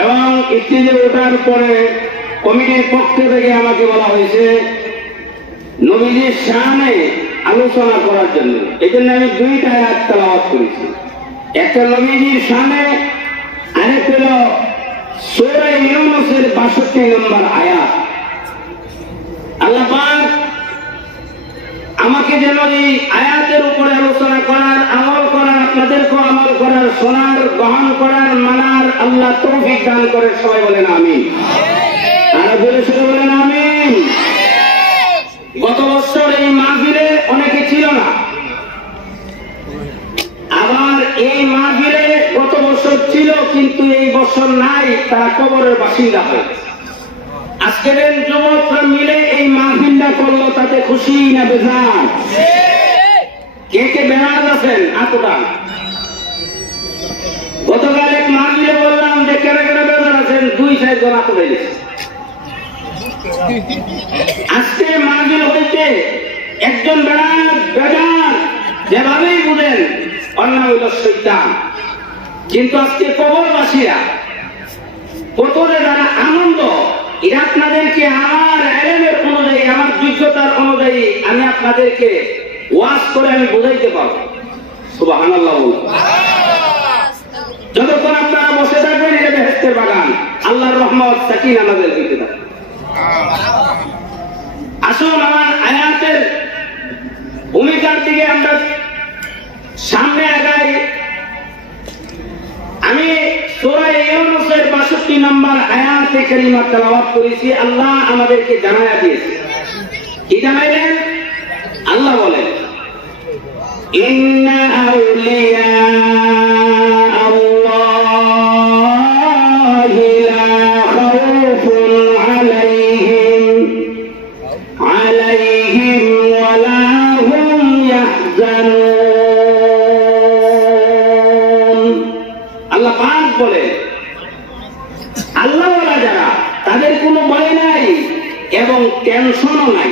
এবং স্টেজে ওঠার পরে কমিটির পক্ষ থেকে আমাকে বলা হয়েছে নবীজির শানে আলোচনা করার জন্য। এই জন্য আমি দুইটা আয়াত তেলাওয়াত করেছি, একটা নবীজির শানে, আরেকটা হলো সূরা ইউনূসের ৬২ নম্বর আয়াত। আল্লাহ পাক আমাকে যেন এই আয়াতের উপরে আলোচনা করার, আমল করার, আপনাদেরকে আমল করার, শোনার, গ্রহণ করার, মানার আল্লাহ তৌফিক দান করে। সবাই বলেন আমিন। আর বলে শুনে বলেন আমিন। গত বছর এই মাহফিলে অনেকে ছিল না, আবার এই মাহফিলে গত বছর ছিল কিন্তু এই বছর নাই, তারা কবরের বাসিন্দা হয়েছে। আজকের যুবকরা মিলে এই মাহফিলটা করলো, তাতে খুশি না বেজার? কে কে বেজার আছেন আতটা? গতকাল এক মাহফিলে বললাম যে কেনা কেনা বেজার আছেন, 2-4 জন আতটাই গেছে। আজকে মাহফিল হইতে একজন বেজার যেভাবেই বুঝেন অন্য হইল শয়তান, কিন্তু আজকে কবরবাসীরা কতরে যারা আনন্দ, এরা আপনাদেরকে আমার ইলমের অনুযায়ী, আমার যোগ্যতার অনুযায়ী আমি আপনাদেরকে ওয়াজ করে আমি বোঝাইতে পারবো। সুবহানাল্লাহ। যতক্ষণ আপনারা বসে থাকবেন এটা বেহেশতের বাগান, আল্লাহর রহমত সাকিনা নাযিল হইতে থাকবে। আসুন আমার আয়াতের ভূমিকার দিকে আমরা সামনে আগাই। আমি সূরা ইউনূসের ৬২ নম্বর আয়াতে কারিমা তেলাওয়াত করেছি। আল্লাহ আমাদেরকে জানায়া দিয়েছে, কি জানাইলেন? আল্লাহ বলেন ইন্না আউলিয়া আল্লাহি লা খাউফুন আলাইহিম ওয়া লা হুম ইয়াহজানুন। আল্লাহ পাক বলে আল্লাহওয়ালা যারা, তাদের কোনো ভয় নাই এবং টেনশনও নাই।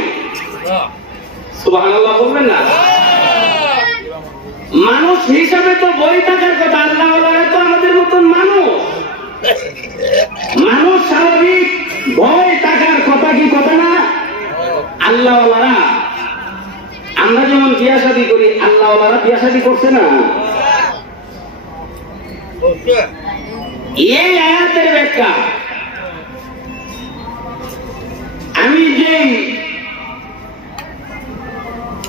সুবহানাল্লাহ বলবেন না? মানুষ হিসাবে তো ভয় থাকার কথা, আল্লাহওয়ালারা তো আমাদের মতন মানুষ, মানুষ স্বাভাবিক ভয় থাকার কথা, কি কথা না? আল্লাহওয়ালারা, আমরা যেমন বিয়া শাদী করি, আল্লাহওয়ালারা বিয়া শাদী করছে না? এই আয়াতের ব্যাখ্যা আমি যে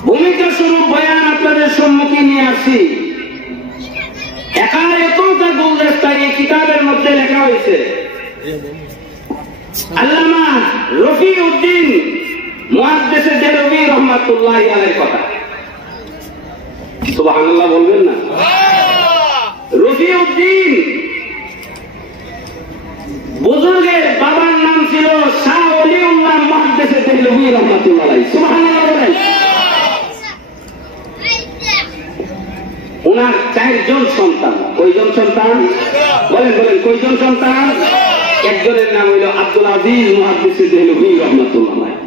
ভূমিকা স্বরূপ বয়ান আপনাদের সম্মুখে নিয়ে আসছি, একার এতটা গুলদস্তা এই কিতাবের মধ্যে লেখা হয়েছে। আল্লামা রফিউদ্দিন মুহাদ্দিসে দেহলভী রাহমাতুল্লাহি আলাইহির কথা। সুবহানাল্লাহ বলবেন না? রফিউদ্দিন বুজুর্গের বাবার নাম ছিল শাহ ওলিউল্লাহ মুহাদ্দিসে দেহলভী রাহমাতুল্লাহি আলাইহি। সুবহানাল্লাহ বলেন। ওনার 4 জন সন্তান। কয়জন সন্তান? বলেন বলেন, কয়জন সন্তান? একজনের নাম হইল আব্দুল আজিজ মুহাদ্দিসে দেহলভী রাহমাতুল্লাহ আলাইহি,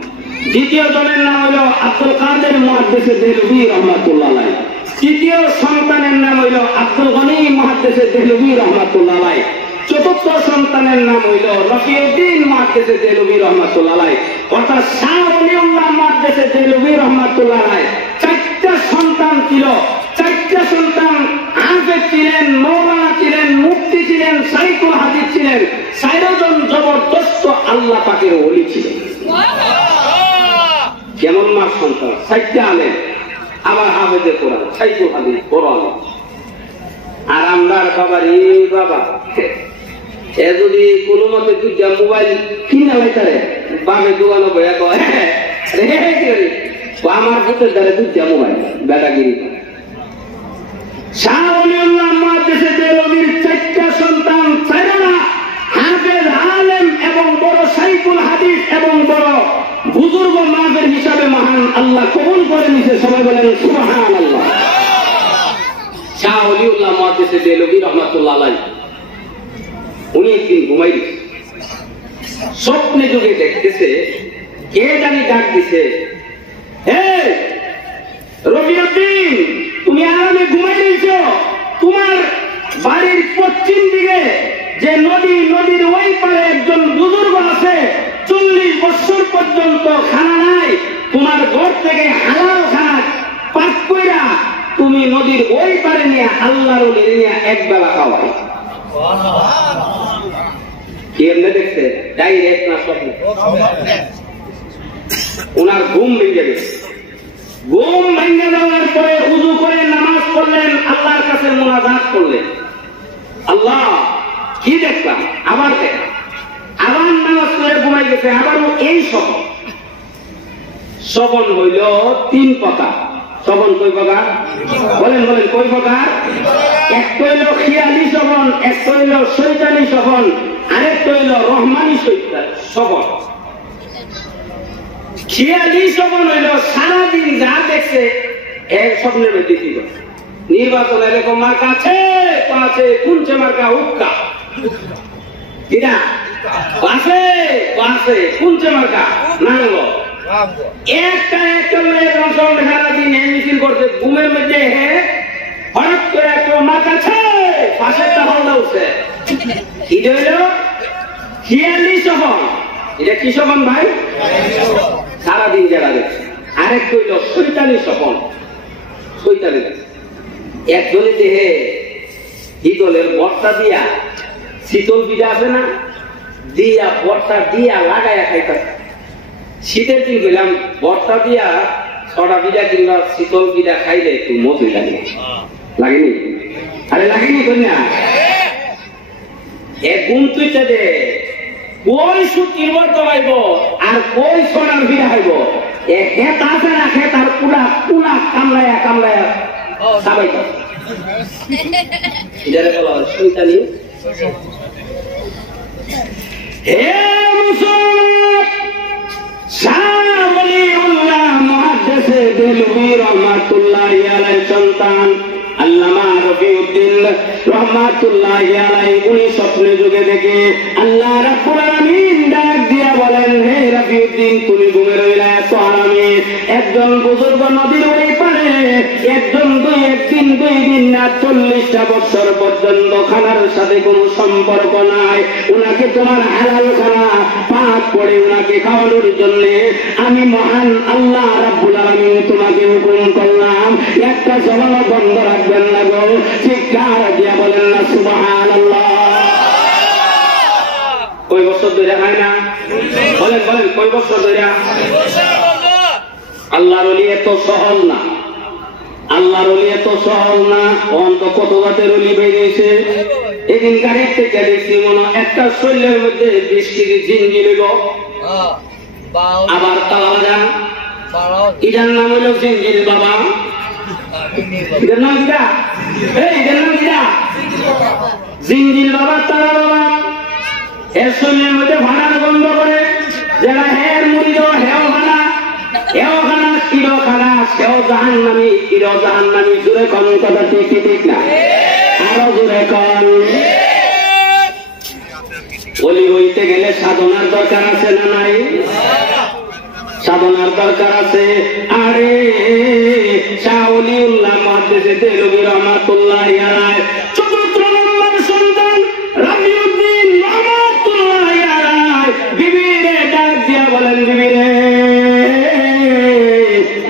দ্বিতীয় জনের নাম হইল আব্দুল কাদের মুহাদ্দিসে দেহলভী রাহমাতুল্লাহ আলাইহি, তৃতীয় সন্তানের নাম হইল আব্দুল গনি মুহাদ্দিসে দেহলভী রাহমাতুল্লাহ আলাইহি, চতুর্থ সন্তানের নাম হইল রফিউদ্দিন মুহাদ্দিসে দেহলভী রাহমাতুল্লাহ আলাইহি। অর্থাৎ শাহ ওলিউল্লাহ মুহাদ্দিসে দেহলভী রাহমাতুল্লাহ আলাইহি 4টা সন্তান ছিল। 4টা সন্তান হাফেজ ছিলেন, মৌলানা ছিলেন, মুফতি ছিলেন, শাইখুল হাদিস ছিলেন। 4 জন জবরদস্ত আল্লাহ পাকের ওলি ছিলেন। কেমন মার সন্তান? 4টা আলেম, আবার হাফেজে কোরআন, শাইখুল হাদিস, বড় আলেম। আর আমরার বাবার এই বাবা এ যদি কোনো মতে 2টা মোবাইল কিনে লাইতারে, বামে দোকানে বয়া কয় আমার পুত্রের দ্বারা 2টা মোবাইল, বেটাগিরি। শাহ ওলিউল্লাহ মুহাদ্দিসে দেহলভীর 4টা সন্তান, 4টা হাফেজ, আলেম এবং বড় শাইখুল হাদিস এবং বড় বুজুর্গ মাহফিল হিসাবে মহান আল্লাহ কবুল করে নিছে। সবাই বলেন সুবহানাল্লাহ। শাহ ওলিউল্লাহ মুহাদ্দিসে দেহলভী রাহমাতুল্লাহ আলাইহি উনি একদিন ঘুমাই স্বপ্নে যুগে দেখতেছে কে জানি ডাক দিছে, হে রফিউদ্দিন, তুমি আরামে ঘুমাই রয়েছ, তোমার বাড়ির পশ্চিম দিকে যে নদীর ওই পারে একজন বুজুর্গ আছে, 40 বছর পর্যন্ত খানা নাই, তোমার ঘর থেকে হালাল খানা পাক কইরা তুমি নদীর ওই পারে নিয়ে আল্লাহর ওলি নিয়ে একবেলা খাওয়াই। কেমনে দেখতে ডাইরেক্ট না স্বপ্ন? ওনার ঘুম ভেঙে গেছে। ঘুম ভেঙে যাওয়ার পরে উযু করে নামাজ পড়লেন, আল্লাহর কাছে মুনাজাত করলেন। আল্লাহ কি দেখলাম? আবার দেখলাম, আবার নামাজ পড়ে ঘুমাই গেছে। আবারও এই স্বপন। স্বপন হইল 3 প্রকার। স্বপন কই প্রকার? বলেন কই প্রকার? একটা হইল খিয়ালি স্বপন, একটা হইল শয়তানি স্বপন, আরেকটা হইল রহমানি স্বপন। খিয়ালি স্বপন হইল সারাদিন যা দেখছে এক স্বপ্নের মধ্যে ছিল। নির্বাচন এরকম মার্কা আছে, কোনছে মার্কা উক্কা, কিনা আছে কোনছে মার্কা নাঙ্গ। একটা সারাদিন মিছিল করছে, ঘুমের মধ্যে হঠাৎ করে একটা মার্কা আছে, পাশের টাকা উঠছে। এটা হইল খিয়ালি স্বপন। এটা কি স্বপন ভাই? সারাদিন যারা দেখছে। আরেকটা হইল শৈতানি স্বপন। শৈতানি একজনে দেহে ইদলের বর্ষা দিয়া শীতল পিঠা আছে না, দিয়া বর্ষা দিয়া লাগাইয়া খাইতেছে। শীতের দিন গেলাম বর্ষা দিয়া ছড়া পিঠা কিংবা শীতল পিঠা খাইলে একটু মজুই লাগে, লাগেনি? আরে লাগেনি কন্যা? এক গুম তুইটা দে, কই সুতির বর্ত হইব আর কই সোনার পিঠা হইব। খেত আছে না, খেত আর পুরা কামলায়া সাবাইতে বলা হয় শৈতানি। হে মুসলমান, শাহ ওলিউল্লাহ মুহাদ্দিসে দেলভী রাহমাতুল্লাহি আলাইহি সন্তান আল্লামা রফিউদ্দিন রাহমাতুল্লাহি আলাইহি উনি স্বপ্নে যুগে দেখে আল্লাহ রাব্বুল আলামিন ডাক দিয়া বলেন, হে রফিউদ্দিন তুমি ঘুমে রইলা এত আরামে। একজন বুজুর্গ নদীর ওই পারে একদিন 2 দিন না 40টা বছর পর্যন্ত খানার সাথে কোনো সম্পর্ক নাই। উনাকে তোমার হালাল খানা পাক করে উনাকে খাওয়ানোর জন্য আমি মহান আল্লাহ রাব্বুল আলামিন তোমাকে হুকুম করলাম, একটা জবান বন্ধ রাখবেন না গো। চিৎকার দিয়া বলেন না সুবহানাল্লাহ। কই বছর ধরে হয় না? বলেন কই বছর ধরে? আল্লাহর ওলি এত সহজ না, আল্লাহর ওলি এত সহজ না। অন্ত কত জাতের ওলি বেরিয়েছে। এদিন গাড়ির থেকে দেখছি মনে একটা শরীরের মধ্যে 20 কেজি জিনজির গো, আবার তালা এটার নাম হইল জিনজির বাবা। এটার নাম কিরা? এটার নাম কিরা? জিনজির বাবা, তালা বাবা। এর শরীরের মধ্যে ভাড়ার গন্ধ করে, যারা হের মুড়িদ হেও খানা, হেও খানা কিরো খানা, সেও জাহান্নামী কিরো জাহান্নামী। জোরে কোন কথা ঠিক না? আরো জোরে কোন। ওলি হইতে গেলে সাধনার দরকার আছে না নাই? সাধনার দরকার আছে। আরে শাহ ওলিউল্লাহ মুহাদ্দিসে দেলভী রাহমাতুল্লাহি আলাইহি চতুর্থ নম্বর সন্তান রফিউদ্দিন রাহমাতুল্লাহি আলাইহি বিবিরে ডাক দিয়া বলেন, বিবিরে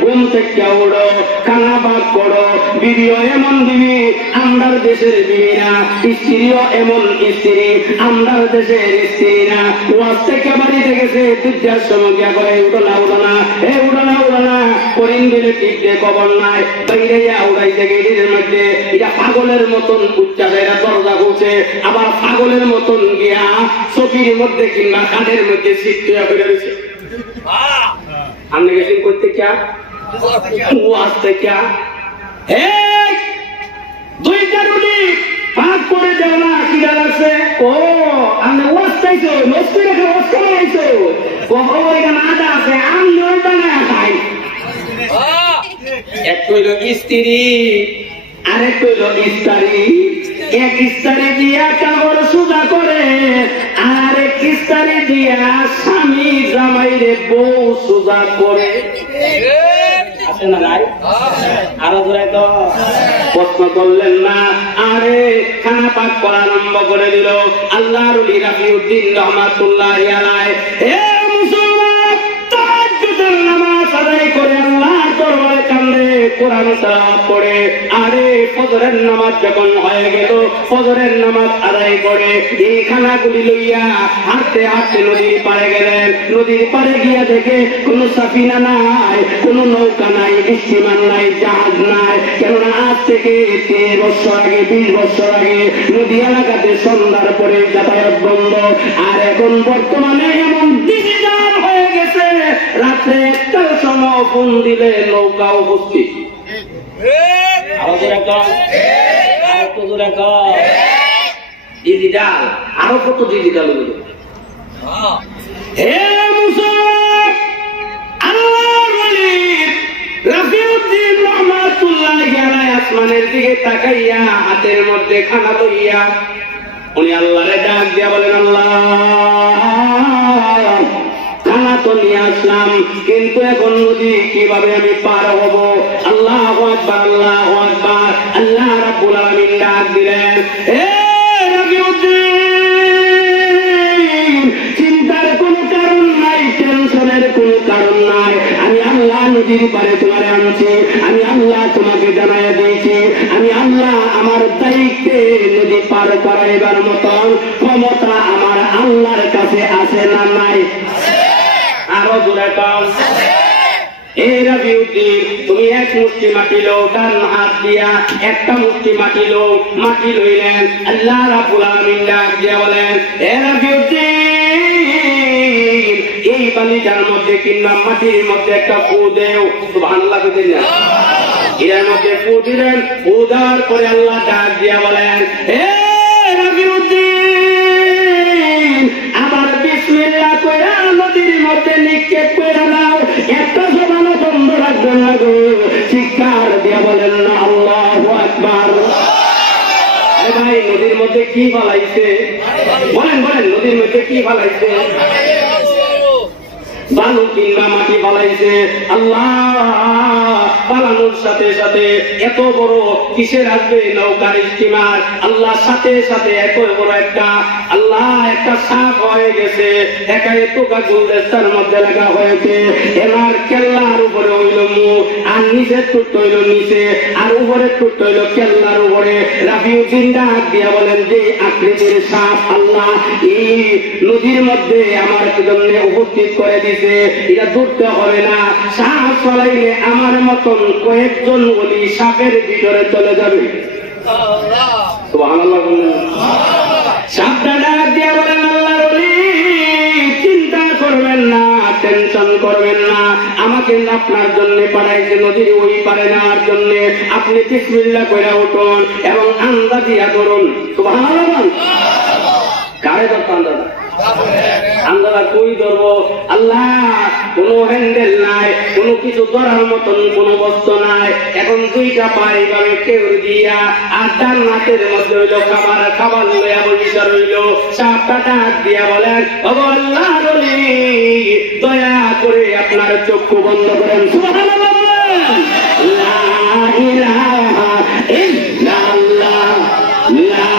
ঘুম থেকে উঠো, খানা ভাগ করো। বিবিও এমন বিবি, আমরার দেশের বিবি না। স্ত্রীও এমন স্ত্রী, আমরার দেশের স্ত্রী না। ওয়াজ থেকে বাড়িতে গেছে, দুর্যার সমস্যা করে উঠো না উঠো না করিন দিলে টিপ দিয়ে খবর নাই। বাইরে উড়াইতে গেটের মধ্যে এটা পাগলের মতন উচ্চাসে এরা দরজা খুলছে, আবার পাগলের মতন গিয়া চকির মধ্যে কিংবা কাঠের মধ্যে সিট বেড়ে রয়েছে। আপনি গেছেন করতে ক্যা? ওয়াজ থেকে দুইটা রুটি ভাগ করে দেও না, কি আছে? ও আমি ওয়াজ চাইছো, নষ্ট রেখে ওয়াজ করে আইছো। কখন এখানে আদা আছে, আমি ওই বানায় খাই। এক হইল স্ত্রী, আরেক হইল ইস্তারি। এক ইস্তারি দিয়া কাপড় সোজা করে, আর এক ইস্তারি দিয়া স্বামী জামাইরে বউ সোজা করে। আছে না নাই? আরো জোরে তো প্রশ্ন করলেন না। আরে খানা পাক করা আরম্ভ করে দিল আল্লাহর ওলি রাফিউদ্দিন রহমাতুল্লাহি আলাইহি। হে মুসলমান, তাহাজ্জুদের নামাজ আদায় করে আল্লাহর দরবারে কান্দে, কোরআন তেলাওয়াত করে। আরে ফজরের নামাজ যখন হয়ে গেল, ফজরের নামাজ আদায় করে এই খানাগুলি লইয়া হাঁটতে হাঁটতে নদীর পাড়ে গেলেন। নদীর পাড়ে গিয়া দেখে কোন সাফিনা নাই, কোন নৌকা নাই, স্টিমার নাই, জাহাজ নাই। কেননা আজ থেকে 30 বছর আগে, 20 বছর আগে নদী এলাকাতে সন্ধ্যার পরে যাতায়াত বন্ধ। আর এখন বর্তমানে এমন ডিজিটাল হয়ে গেছে, রাত্রে একটার সময় ফোন দিলে নৌকা উপস্থিত। ডিজিটাল আরো কত ডিজিটাল হলো। হে মুসলমান, আল্লাহর ওলি রাফিউদ্দিন রহমাতুল্লাহি আলাইহি আসমানের দিকে তাকাইয়া হাতের মধ্যে খানা লইয়া উনি আল্লাহরে ডাক দিয়া বলেন, আল্লাহ খানা তো নিয়ে আসলাম, কিন্তু এখন নদী কিভাবে আমি পার হব? আল্লাহু আকবার, আল্লাহু আকবার। আল্লাহ রাব্বুল আলামিন ডাক দিলেন, হে রাফিউদ্দিন, চিন্তার কোনো কারণ নাই, টেনশনের কোনো কারণ নাই। আমি আল্লাহ নদীর পারে তোমারে আনছি, আমি আল্লাহ তোমাকে জানাইয়া দিয়েছি, আমি আল্লাহ আমার দায়িত্বে নদী পার করাইবার মতন ক্ষমতা আমার আল্লাহর কাছে আছে না নাই? আরো জোরে কাম। এই রাফিউদ্দিন, তুমি এক মুষ্টি মাটি লো, ডান হাত দিয়া একটা মুষ্টি মাটি লো, মাটি লইলেন। আল্লাহ রাব্বুল আলামিন ডাক দিয়া বলেন, হে রাফিউদ্দিন, এই বালিটার মধ্যে কিংবা মাটির মধ্যে একটা ফু দেও। সুবহানাল্লাহ বলেন না? এর মধ্যে ফু দিলেন। ফু দেওয়ার পরে আল্লাহ ডাক দিয়া বলেন, হে রাফিউদ্দিন, আবার বিসমিল্লাহ কইরা নদীর মধ্যে নিক্ষেপ করে দাও। একটা জবানও বন্ধ রাখবেন না গো। চিৎকার দিয়া বলেন না আল্লাহু আকবার। আরে ভাই, নদীর মধ্যে কি ফালাইছে? বলেন বলেন, নদীর মধ্যে কি ফালাইছে? বালু কিংবা মাটি ফালাইছে। আল্লাহ পালানোর সাথে সাথে এত বড় কিসের আসবে নৌকার স্টিমার? আল্লাহ সাথে সাথে এত বড় একটা আল্লাহ একটা সাপ হয়ে গেছে। একাই তোকা গুলদেস্তার মধ্যে লাগা হয়েছে। এবার কেল্লার উপরে হইল মুখ, আর নিচের টুট হইল নিচে, আর উপরে টুট হইল কেল্লার উপরে। রাফিউদ্দিন ডাক দিয়া বলেন, যে আকৃতির সাপ আল্লাহ এই নদীর মধ্যে আমার জন্য উপস্থিত করে দিছে, এটা ধরতে হবে না। সাপ চলাইলে আমার মতন কয়েকজন ওলি সাপের ভিতরে চলে যাবে। সুবহানাল্লাহ বলেন। সাপটা ডাক দিয়া বলেন, আল্লাহর ওলি, চিন্তা করবেন না, টেনশন করবেন না, আমাকে আপনার জন্য পাঠাইছে নদীর ওই পারে নেওয়ার জন্য। আপনি বিসমিল্লাহ কইরা উঠুন এবং আন্দাজিয়া ধরুন। সুবহানাল্লাহ। কারে ধরতে আন্দাজা? আন্দাজা কই ধরবো? আল্লাহ কোন হ্যান্ডেল নাই, কোন কিছু ধরার মতন কোন বস্তু নাই। এখন দুইটা পায়ে ভাবে কেউ দিয়া, আর ডান হাতের মধ্যে হইল খাবার, খাবার লইয়া বসে রইল। সাপটা ডাক দিয়া বলেন, ওগো আল্লাহর ওলি, দয়া করে আপনার চক্ষু বন্ধ করেন। সুবহানাল্লাহ। লা ইলাহা ইল্লাল্লাহ, লা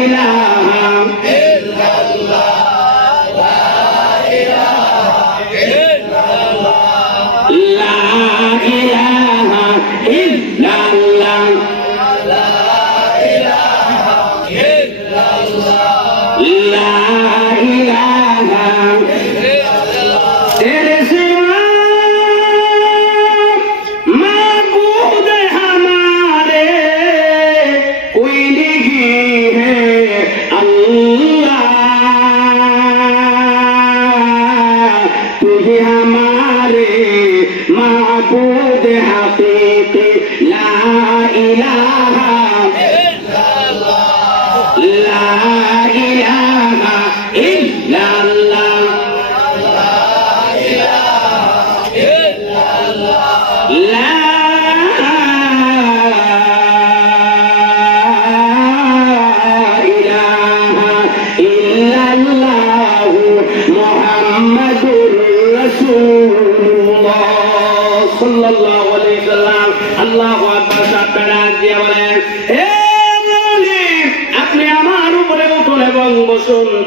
ইলাহা ইল্লাল্লাহ, লা ইলাহা ইল্লাল্লাহ, লা ইলাহা তেরে সিवा মাবুদ हमारे कोई नहीं है अल्लाह, तू ही हमारे माबूद हकीकी, ला इलाहा इल्लल्लाह, ला इलाहा इल्लल्लाह, ला इलाहा इल्लल्लाह, ला इलाहा इल्लल्लाह मुहम्मदुर रसूलुल्लाह सल्लल्लाहु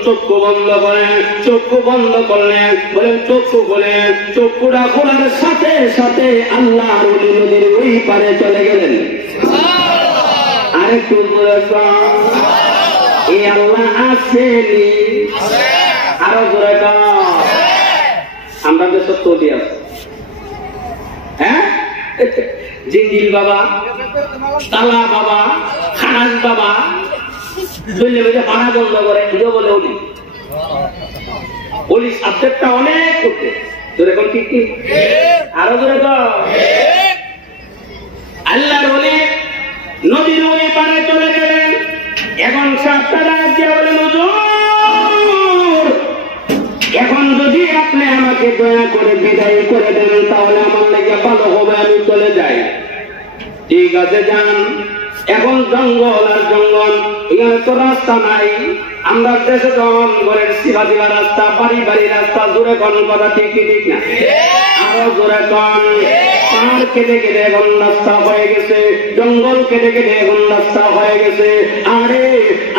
চক্ষু বন্ধ করেন। চক্ষু বন্ধ করলেন, বলেন চক্ষু খোলেন। চক্ষুটা খোলার সাথে সাথে আল্লাহর ওলি নদীর ওই পারে চলে গেলেন। আরেকটু এই আল্লাহ আসেনি, আরো জোরে আমরা দেশ তৈরি আছে। হ্যাঁ, জিঞ্জিল বাবা, তালা বাবা, খানাজ বাবা বললে বলছে ভাড়া বন্ধ করে পুজো বলে ওলি। ওলি সাবজেক্টটা অনেক করতে তোর এখন ঠিক কি আরো জোরে আল্লাহর ওলি নদীর ওই পারে চলে গেলেন। এখন সাতটা দিয়ে বলেন হুজুর, এখন যদি আপনি আমাকে দয়া করে বিদায় করে দেন তাহলে আমার লেগে ভালো হবে, আমি চলে যাই। ঠিক আছে যান। এখন জঙ্গল আর জঙ্গল, এখানে তো রাস্তা নাই। আমরা দেশে যখন ঘরের সিবা দিবা রাস্তা, বাড়ি বাড়ি রাস্তা, জোরে কোন কথা ঠিক কি ঠিক না? আরো জোরে কন। পাহাড় কেটে কেটে এখন রাস্তা হয়ে গেছে, জঙ্গল কেটে কেটে এখন রাস্তা হয়ে গেছে। আরে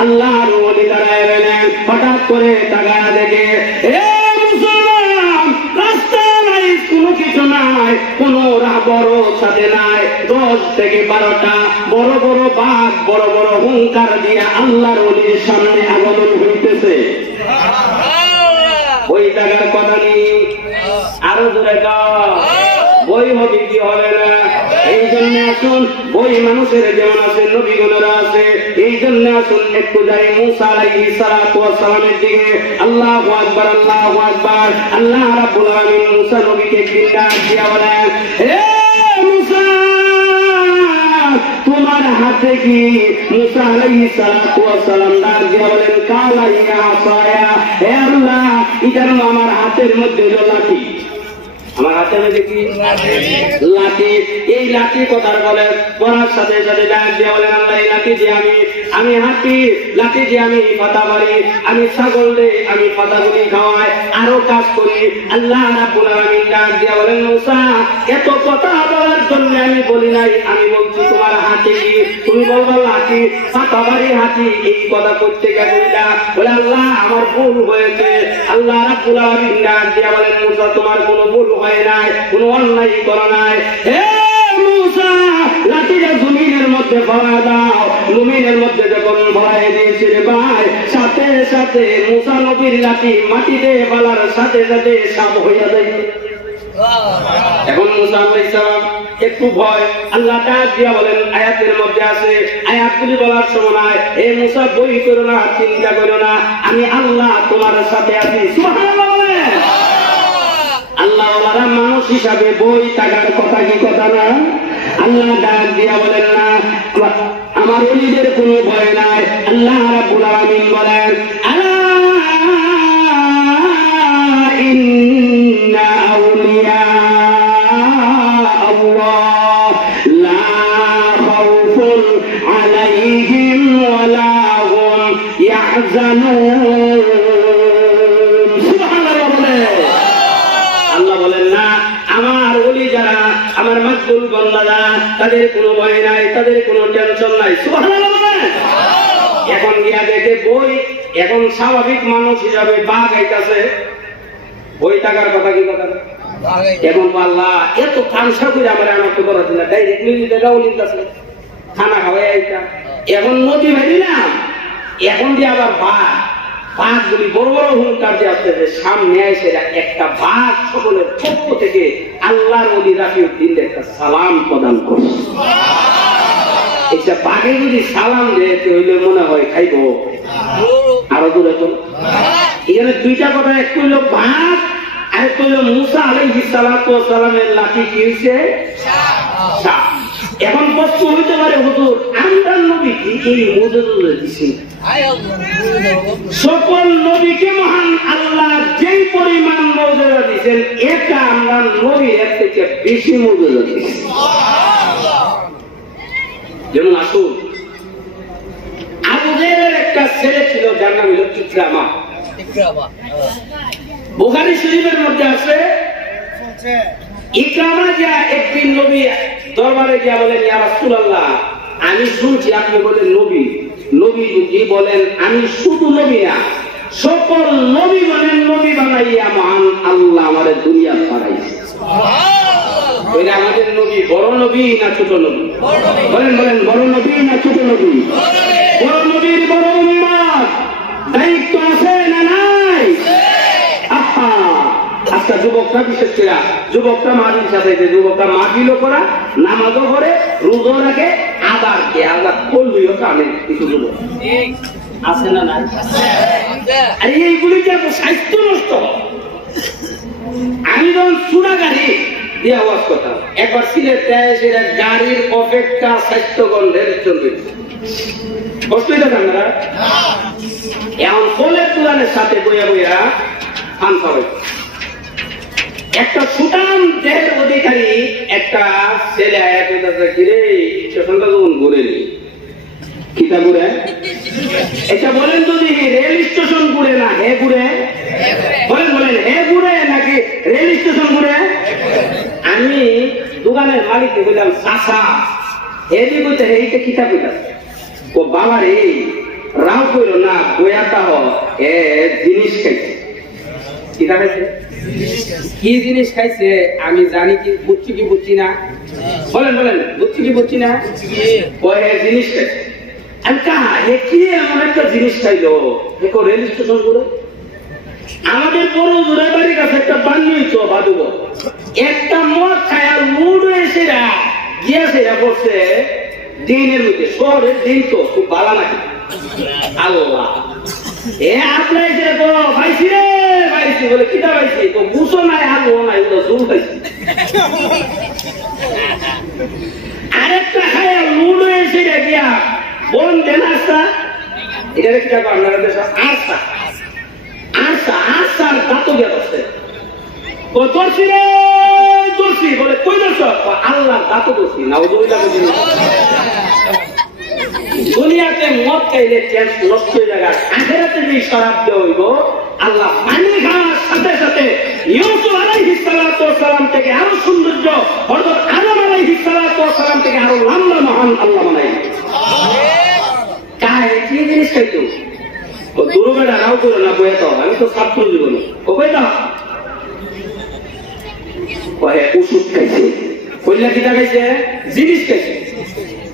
আল্লাহর ওলি দাঁড়ায় রইলেন, হঠাৎ করে তাকায়া দেখে কোনো কিছু নাই, কোন বড় সাথে নাই। 10 থেকে 12টা বড় বড় বাঘ বড় বড় হুঙ্কার দিয়ে আল্লাহর ওলির সামনে আগমন হইতেছে। ওই জায়গার কথা নেই, আরো জোরে বই হবে কি হবে না। এই জন্য আসুন, বই মানুষের যেমন আছে নবীগণেরা আছে, এই জন্য আসুন একটু যাই মুসা আলাইহিস সালাতু ওয়াস সালামের দিকে। আল্লাহু আকবার, আল্লাহু আকবার। আল্লাহ রাব্বুল আলামিন মুসা নবীকে একদিন ডাক দিয়া বলেন, হে মুসা, তোমার হাতে কি? মুসা আলাইহিস সালাতু ওয়াস সালাম ডাক দিয়া বলেন, কালা ইয়া আসায়া, হে আল্লাহ, এটা আমার হাতের মধ্যে লাঠি। আমার হাতের মধ্যে কি লাঠি? এই লাঠি কথার বলে পড়ার সাথে সাথে ডাক দিয়ে বলেন, আল্লাহ এই লাঠি দিয়ে আমি হাঁটি, লাঠি দিয়ে আমি পাতা মারি, আমি ছাগল দে, আমি পাতাগুলি খাওয়াই, আরো কাজ করি। আল্লাহ রাব্বুল আলামিন ডাক দিয়ে বলেন, মুসা, এত কথা বলার জন্য আমি বলি নাই, আমি বলছি তোমার হাতে কি? তুমি বলবো লাঠি, পাতা মারি, হাঁটি, এই কথা করতে গেলে বলে আল্লাহ আমার ভুল হয়েছে। আল্লাহ রাব্বুল আলামিন ডাক দিয়ে বলেন, মুসা, তোমার কোনো ভুল হয় নাই, কোনো অন্যায় করা নাই। হে মুসা, লাঠিটা জমিনের মধ্যে ভরা দাও। জমিনের মধ্যে যখন ভরাই দিয়েছে রে ভাই, সাথে সাথে মুসা নবীর লাঠি মাটিতে ফেলার সাথে সাথে সাপ হইয়া যায়। এখন মুসা আলাইহিস সালাম একটু ভয়, আল্লাহ ডাক দিয়া বলেন, আয়াতের মধ্যে আছে, আয়াতগুলি বলার সময় এ মুসা বই করো না, চিন্তা করো না, আমি আল্লাহ তোমার সাথে আছি। সুবহানাল্লাহ। আল্লাহ ওয়ালা মানুষ হিসাবে বই টাকার কথা কি কথা না? আল্লাহ ডাক দিয়া বলেন না, আমার ওলিদের কোনো ভয় নাই। আল্লাহ রাব্বুল আলামিন বলেন, আলা ইন্না আউলিয়া আল্লাহ লা খাউফুন আলাইহিম ওয়া লা হুম ইয়াহজানুন। সুবহানাল্লাহ বলে আল্লাহ বলেন না, আমার ওলি যারা, আমার মাকবুল বান্দারা, তাদের কোনো ভয় নাই, তাদের কোনো টেনশন নাই। সুবহানাল্লাহ বলেন। এখন গিয়া দেখে বই, এখন স্বাভাবিক মানুষ হিসাবে বাঘ আইতাছে, বই টাকার কথা কি কথা? এখন আল্লাহ এত কামসা করে আমার তো করা ছিল, ডাইরেক্টলি দেখা ওলির কাছে খানা খাওয়াই আইতা। এখন নদী ভাই না, এখন দিয়ে আবার বাঘ, বাঘগুলি বড় বড় হুঙ্কার দিয়ে আসতেছে, সামনে এসে একটা বাঘ সকলের পক্ষ থেকে আল্লাহর ওলি রাফিউদ্দিন একটা সালাম প্রদান করছে। এটা বাঘে যদি সালাম দিতে হইলে মনে হয় খাইব। আরো দূরে তো এখানে দুইটা কথা, একটু হইল বাঘ, আরেকটু হইল মুসা আলাইহিস সালাতু ওয়াস সালামের লাঠি কি হয়েছে? সাপ। এখন প্রশ্ন হইতে পারে, হুজুর আমরা নবী কি এই মুজিজা দিয়েছেন? সকল নবীকে মহান আল্লাহ যেই পরিমাণ মুজিজা দিয়েছেন, এটা আমরা নবীর এর থেকে বেশি মুজিজা দিয়েছি। যেমন আসুন, আবু জেহেলের একটা ছেলে ছিল, যার নাম হলো ইকরামা। বুখারী শরীফের মধ্যে আছে, ইকরামা যা একদিন নবী দরবারে গিয়া বলেন, ইয়া রাসূলুল্লাহ, আমি শুনছি আপনি বলেন নবী, নবী যদি বলেন আমি শুধু নবী না, সকল নবীগণের নবী বানাইয়া মহান আল্লাহ আমাদের দুনিয়া ছড়াইছে। ওইটা আমাদের নবী বড় নবী না ছোট নবী? বলেন বলেন, বড় নবী না ছোট নবী? বড় নবীর বড় উম্মত, দায়িত্ব আছে না নাই? আহা, আজকে যুবকরা বিশেষ করে যুবকরা মাহফিল সাজাইছে, যুবকরা মাহফিলও করা, নামাজও করে, রোজাও রাখে, আবার কে আল্লাহ করলিও কামে কিছু যুবক আছে না নাই? আর এইগুলিতে স্বাস্থ্য নষ্ট। আমি যখন চূড়া গাড়ি দিয়ে আওয়াজ কথা একবার সিলেট সেটা গাড়ির অপেক্ষা স্বাস্থ্য গন্ধের চলবে, কষ্ট হইতে আমরা এখন ফলের দোকানের সাথে বইয়া বইয়া পান খাওয়াই। একটা সুটাম দেহের অধিকারী একটা ছেলে ঘিরে স্টেশনটা যখন ঘুরে নি কিতা ঘুরে, এটা বলেন যদি রেল স্টেশন ঘুরে না হে ঘুরে? বলেন বলেন, হে ঘুরে নাকি রেল স্টেশন ঘুরে? আমি দোকানের মালিককে বললাম, চাষা হেদি বইতে এইটা কিতা কইতা? ও বাবা রে, রাও কইল না, বয়াটা এ জিনিস খাইছে। কিতা খাইছে? কি জিনিস খাইছে আমি জানি কি, বুঝছি কি বুঝছি না? বলেন বলেন, বুঝছি কি বুঝছি না? ও হে জিনিস খাইছে। আমি কাহা এ কি এমন একটা জিনিস খাইলো? দেখো রেল স্টেশন করে আমাদের বড় জোড়া বাড়ির কাছে একটা বান্যই তো বাদুব একটা মদ খায়া মুড এসে গিয়েছে করছে দিনের মধ্যে, শহরের দিন তো খুব ভালো নাকি? আল্লাহ এ আপনার এসে তো ভাইছি রে ভাইছি বলে কিটা ভাইছি তো বুঝো নাই, আলো নাই, ওগুলো জুল খাইছি। আরেকটা খায়া মুড এসে গিয়া বোন দেন আস্তা, এটা কিটা আপনারা দেশ আস্তা আস্তা আস্তার দাঁতো গিয়া করছে দর্শি রে দর্শি বলে কই দর্শ আল্লাহ দাঁতো দর্শি না, দুনিয়াতে মদ খাইলে চ্যান্স নষ্ট হয়ে যাবে, আখেরাতে যদি শরাব দেওয়া হইব আল্লাহ পানি খাওয়ার সাথে সাথে ইউসুফ আলাইহিস সালাতু ওয়াস সালাম থেকে আরো সৌন্দর্য, হযরত আদম আলাইহিস সালাতু ওয়াস সালাম থেকে আরো লম্বা মহান আল্লাহ বানাই। কায় কি জিনিস খাইতো? ও দুর্বেটা রাও করে না বয়ে তো, আমি তো ছাত্র জীবন ও কই দাও কয়ে ওষুধ খাইছে, কইলা কিটা খাইছে? জিনিস খাইছে।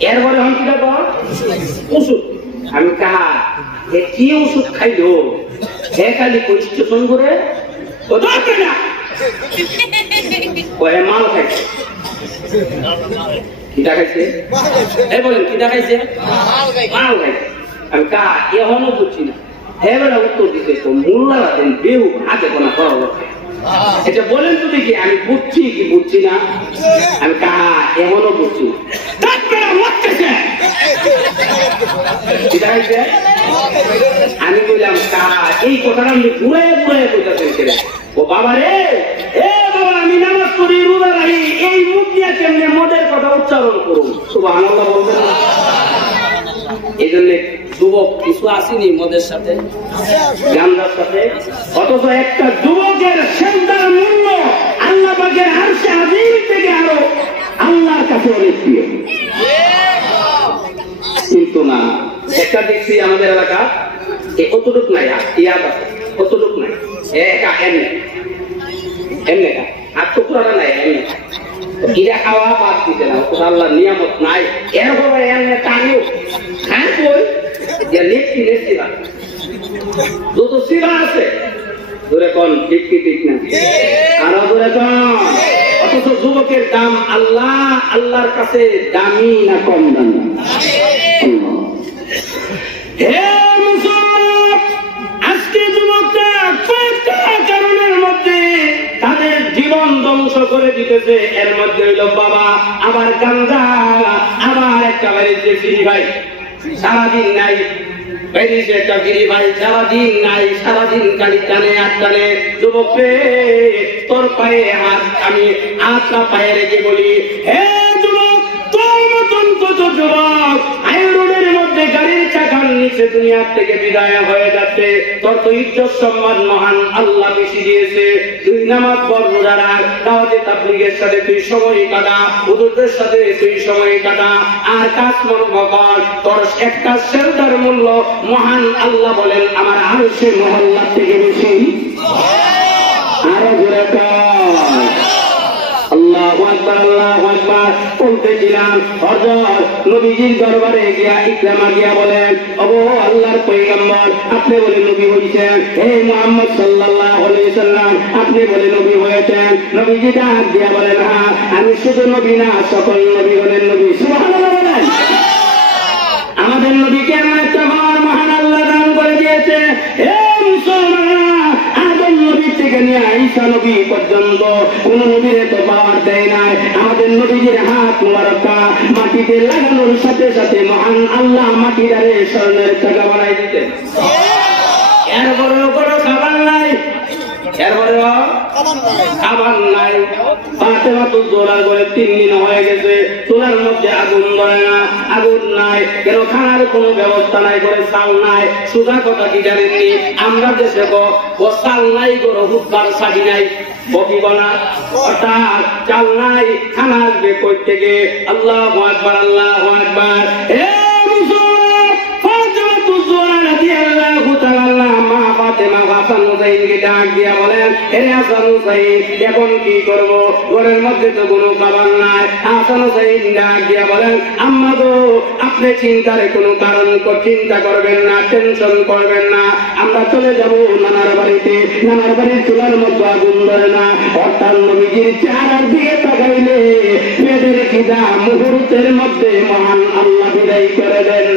এরপরে হন কিটা তো ওষুধ। আমি কাহা এ কি ওষুধ খাইলো? হে খালি স্টেশন করে ও দরকার না কয়ে মাল খাইছে। কিটা খাইছে? এই বলেন কিটা খাইছে? মাল খাইছে। আমি কাহা এখনো বুঝছি না। এবারে উত্তর দিতে তো মোল্লা দেন বেহু আগে কোনা করা লোকে এটা বলেন তো দেখি, আমি বুঝছি কি বুঝছি না? আমি কাহা এমনও বুঝছি আমি বললাম কাহা এই কথাটা আমি ঘুরে ঘুরে বলতেছেন। ও বাবা রে, এ বাবা আমি নামাজ পড়ি রোজা রাখি, এই মুখ দিয়ে কেমনে মদের কথা উচ্চারণ করুন? সুবহানাল্লাহ বলবেন না? এই জন্য যুবক কিছু আসেনি মদের সাথে, গান্ধার সাথে, অথচ একটা যুবকের সেজদার মূল্য আল্লাহ পাকের আরশে আজিম থেকে আরো আল্লাহর কাছে অনেক প্রিয়। কিন্তু না, একটা দেখছি আমাদের এলাকা কতটুক নাই, ইয়াদ আছে কতটুক নাই, একা এমনি এমনি আর টুকরাটা নাই এমনি ইরা খাওয়া বাদ দিতে না, আল্লাহ নিয়ামত নাই। এরপরে এমনি টানিও হ্যাঁ কই যে নেত্রী নেত্রী না যত সিরা আছে ধরে কোন ঠিক কি ঠিক না আরো ধরে কোন। অথচ যুবকের দাম আল্লাহ আল্লাহর কাছে দামি না কম দামি? হে মুসলমান, আজকে যুবকরা কয়েকটা কারণের মধ্যে তাদের জীবন ধ্বংস করে দিতেছে। এর মধ্যে হইল বাবা, আবার গাঞ্জা, আবার একটা বাড়িতে ফিরি ভাই সারাদিন নাই, একটা গিরি ভাই সারাদিন নাই, সারাদিন গাড়ি টানে আর টানে। যুবকরে তোর পায়ে হাত, আমি হাতটা পায়ে রেখে বলি হে যুবক, তোর মতো এমন কত যুবক হাইরোডের মধ্যে গাড়ির চাকার নিচে দুনিয়া থেকে বিদায় হয়ে যাচ্ছে। তোর তো ইজ্জত সম্মান মহান আল্লাহ বেশি দিয়েছে। তুই নামাজ পড়, রোজা রাখ, দাওয়াতে তাবলীগের সাথে তুই সময় কাটা, হুজুরদের সাথে তুই সময় কাটা, আর কাজ কর্ম কর। তোর একটা সেজদার মূল্য মহান আল্লাহ বলেন আমার আরশে মহল্লা থেকে বেশি। আরো জোরে কর আল্লাহু আকবার, আল্লাহু আকবার। বলতেছিলাম হযরত নবীজির দরবারে গিয়া ইকরামা গিয়া বলেন, ওগো আল্লাহর পয়গম্বর, আপনি বলে নবী হইছেন, হে মুহাম্মদ সাল্লাল্লাহু আলাইহি সাল্লাম আপনি বলে নবী হয়েছেন। নবীজি ডাক দিয়া বলেন, হ্যাঁ আমি শুধু নবী না, সকল নবী হলেন নবী। সুবহানাল্লাহ বলেন। আমাদের নবীকে এমন একটা মহান আল্লাহ দান করে দিয়েছে। হে মুসলমান, আদম নবী থেকে নিয়ে ঈসা নবী পর্যন্ত কোন নবীর তো পাওয়ার দেয় নাই। আমাদের নবীজির হাত মুবারকা মাটিতে লাগানোর সাথে সাথে মহান আল্লাহ মাটিটারে স্বর্ণের চাকা বানাই দিতেন। এরপরেও কোনো খাবার নাই, এরপরেও খাবার নাই। ফাতেমা তো জোড়া করে 3 দিন হয়ে গেছে, চুলার মধ্যে আগুন ধরে না, আগুন নাই কেন, খানার কোনো ব্যবস্থা নাই, করে চাল নাই। সুজা কথা কি জানেননি? আমরা দেশে চাল নাই, গরু হুদ্বার শাড়ি নাই, বকিব না, অর্থাৎ চাল নাই, খানা আসবে কই থেকে? আল্লাহু আকবার, আল্লাহু আকবার। হে মুসলমান, ফাতেমা তো জোড়া রাদিয়াল্লাহু তাআলা মা ফাতেমা হাসান হুসাইনকে ডাক দিয়া বলেন, হে হাসান হুসাইন এখন কি করব? ঘরের মধ্যে তো কোনো খাবার নাই। হাসান হুসাইন ডাক দিয়া বলেন, আম্মা গো আপনি চিন্তার কোনো কারণ চিন্তা করবেন না, টেনশন করবেন না, আমরা চলে যাব নানার বাড়িতে। নানার বাড়ির চুলার মধ্যে আগুন ধরে না। অর্থাৎ নবীজির চেহারার দিকে তাকাইলে পেটের খিদা মুহূর্তের মধ্যে মহান আল্লাহ বিদায় করে দেন।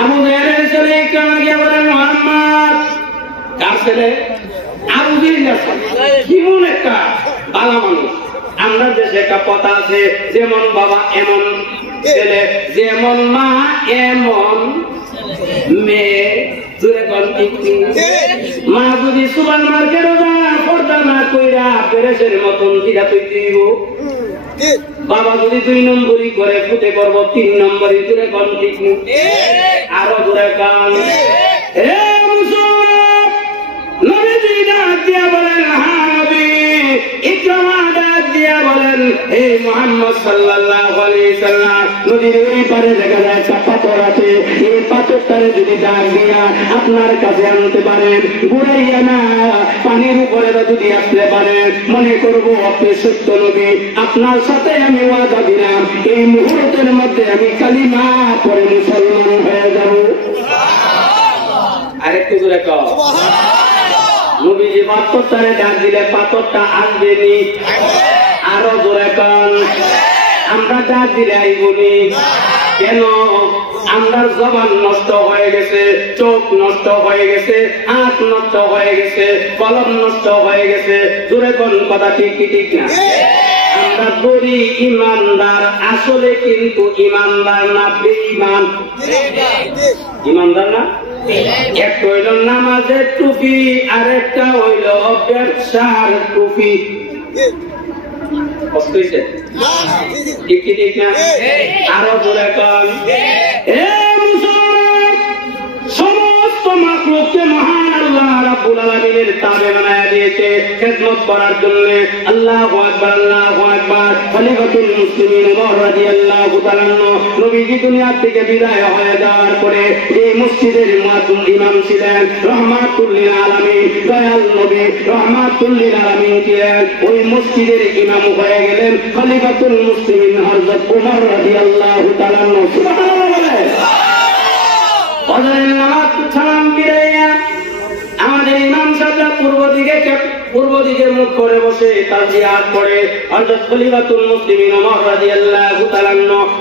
আবু জাহেলের ছেলে ইকরামা গিয়া বলেন, মুহাম্মদ কার ছেলে? আবু জাহেলের ছেলে। কেমন একটা ভালো মানুষ। আমরা দেশে একটা কথা আছে, যেমন বাবা এমন ছেলে, যেমন মা এমন মেয়ে। মা যদি সুপার মার্কেটও পর্দা না কইরা পেরেসের মতন দিঘা তৈরি দিব, বাবা যদি 2 নম্বরই করে ফুটে করব 3 নম্বরই জুড়ে কন ঠিক নেই। আরো জোরে কান। হে মুসলমান, নবীজি ডাক দিয়া বলেন, হ্যাঁ নবী। ইকরামা ডাক দিয়া বলেন, হে মুহাম্মদ সাল্লাল্লাহু আলাইহি সাল্লাম নদীর ওই পারে দেখা যায় একটা পাথর আছে, এই পাথরটারে যদি ডাক দিয়া আপনার কাছে আনতে পারেন, ঘুরাইয়া না পানির উপরে যদি আসতে পারেন, মনে করবো আপনি সত্য নবী। আপনার সাথে আমি ওয়াদা দিলাম, এই মুহূর্তের মধ্যে আমি কালিমা পড়ে মুসলমান হয়ে যাব। আরেকটু জোরে কও। নবীজি পাথরটারে ডাক দিলে পাথরটা আসবেনি। আরো জোরে কন। আমরা ডাক দিলে আইবনি কেন? আমার জবান নষ্ট হয়ে গেছে, চোখ নষ্ট হয়ে গেছে, হাত নষ্ট হয়ে গেছে, কলম নষ্ট হয়ে গেছে। জোরে কোন কথা ঠিক কি ঠিক না? আমরা বলি ইমানদার, আসলে কিন্তু ইমানদার না, বেঈমান। ইমানদার না? একটা হইল নামাজের টুপি, আরেকটা হইল ব্যবসার টুপি। ঠিক কি ঠিক না? আরো জোরে কন। সমস্ত মাখলুককে মহান আল্লাহ রাব্বুল আলামিনের তাবে বানায়া দিয়েছে খেদমত করার জন্য। আল্লাহু আকবার, আল্লাহু আকবার। খলিফাতুল মুসলিমিন ওমর রাদিয়াল্লাহু তাআলা নবীজি দুনিয়া থেকে বিদায় হয়ে যাওয়ার পরে এই মসজিদের মুয়াজ্জিন ইমাম ছিলেন রাহমাতুল লিল আলামিন, দয়াল নবী রাহমাতুল লিল আলামিন ছিলেন। ওই মসজিদের ইমাম হয়ে গেলেন খলিফাতুল মুসলিমিন হযরত ওমর রাদিয়াল্লাহু তাআলা। সুবহানাল্লাহ। আমাদের ইমাম সাহেব পূর্ব দিকে মুখ করে বসে তাসবিহাত পড়ে হযরত খলিফাতুল মুসলিমিন ওমর রাদিয়াল্লাহু তাআলা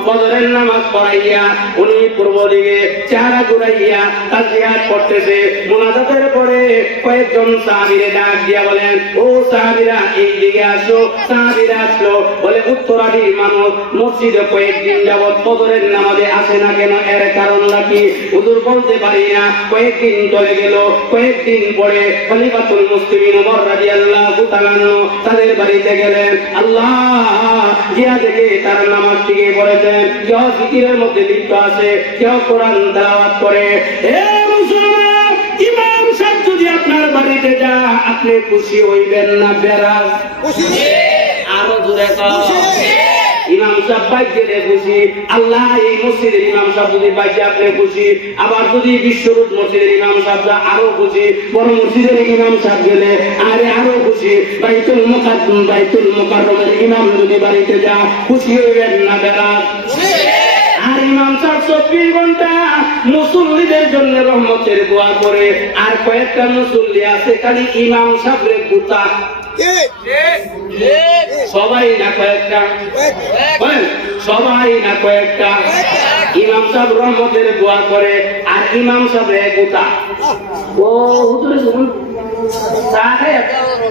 ফজরের নামাজ পড়াইয়া উনি পূর্ব দিকে চেহারা ঘুরাইয়া তাসবিহাত পড়তেছে। মুনাজাতের পরে কয়েকজন সাহাবীরে ডাক দিয়া বলেন, ও সাহাবীরা এই দিকে আসো। সাহাবীরা আসলো, বলে উত্তরাধির মানুষ মসজিদে কয়েকদিন যাবত ফজরের নামাজে আসে না কেন, এর কারণটা কি? হুজুর বলতে পারি না। কয়েকদিন চলে গেল, কয়েকদিন পরে খলিফাতুল মুসলিমিন ওমর রাদিয়াল্লাহু তাআলা তাদের বাড়িতে গেলেন। আল্লাহ গিয়া দেখে তার নামাজ থেকে পড়েছেন, কেউ জিকিরের মধ্যে লিপ্ত আছে, কেউ কোরআন তেলাওয়াত করে। হে মুসলমান, ইমাম সাহেব যদি আপনার বাড়িতে যা, আপনি খুশি হইবেন না বেরাজ? আরো জোরে ইমাম সাহেব বাইক গেলে খুশি। আল্লাহ এই মসজিদের ইমাম সাহেব যদি বাইকে আপনি খুশি। আবার যদি বিশ্বরোড মসজিদের ইমাম সাহেব আরো খুশি। বড় মসজিদের ইমাম সাহেব গেলে আরো খুশি। বাইতুল মুকাররমের ইমাম যদি বাড়িতে যা, খুশি হইবেন না বেরাজ? আর ইমাম সাহেব 24 ঘন্টা মুসল্লিদের জন্য রহমতের দোয়া করে। আর কয়েকটা মুসল্লি আছে খালি ইমাম সাহেবের গুতা। সবাই না কয়েকটা, সবাই না কয়েকটা। ইমাম সাহেব রহমতের দোয়া করে আর ইমাম সাহেবের গুতা। ও হুজুরে শুনুন